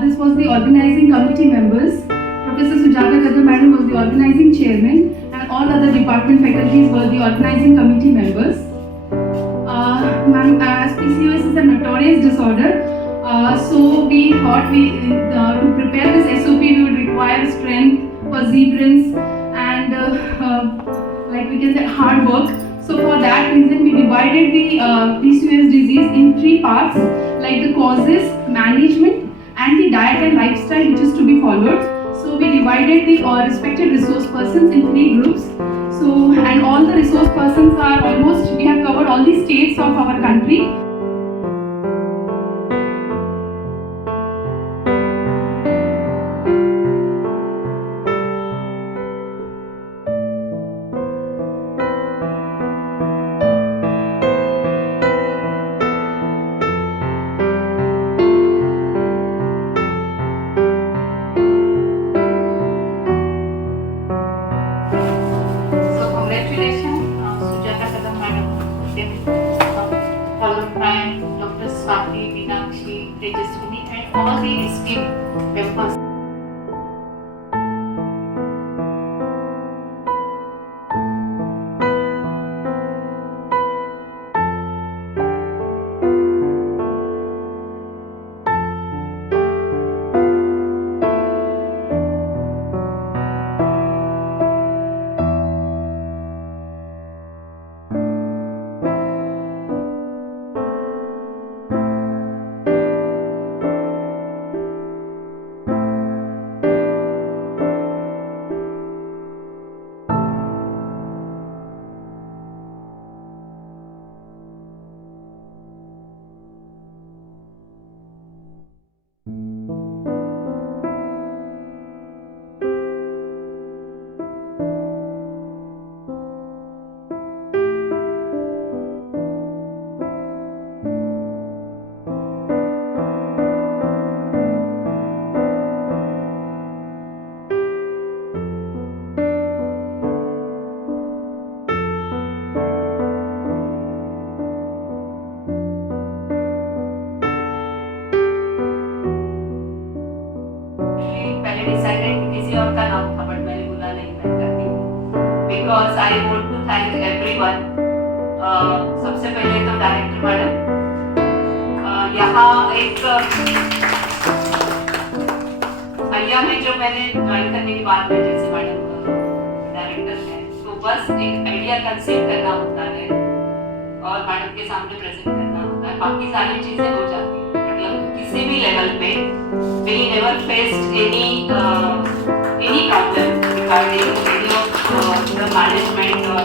this was the organizing committee members. Professor Sujata Kadam Madam was the organizing chairman, and all other department faculties were the organizing committee members. As PCOS is a notorious disorder, so we thought to prepare this SOP we would require strength, perseverance, and like we can say hard work. So for that reason we divided the PCOS disease in 3 parts, like the causes, management, and the diet and lifestyle which is to be followed. So we divided the respected resource persons in 3 groups. So, and all the resource persons are almost, we have covered all the states of our country. And all the esteemed members. किसी और का नाम था but मैंने बोला नहीं मैं करती हूँ because I want to thank everyone. सबसे पहले तो डायरेक्टर मैडम, यहाँ एक आइया में जो मैंने ज्वाइन करने के बाद में जैसे मैडम डायरेक्टर है तो बस एक आइडिया कंसीव करना होता है और मैडम के सामने प्रेजेंट करना होता है, बाकी सारी चीजें हो जाती है। मतलब किसी भी लेवल पे we never faced any problem regarding any of the management or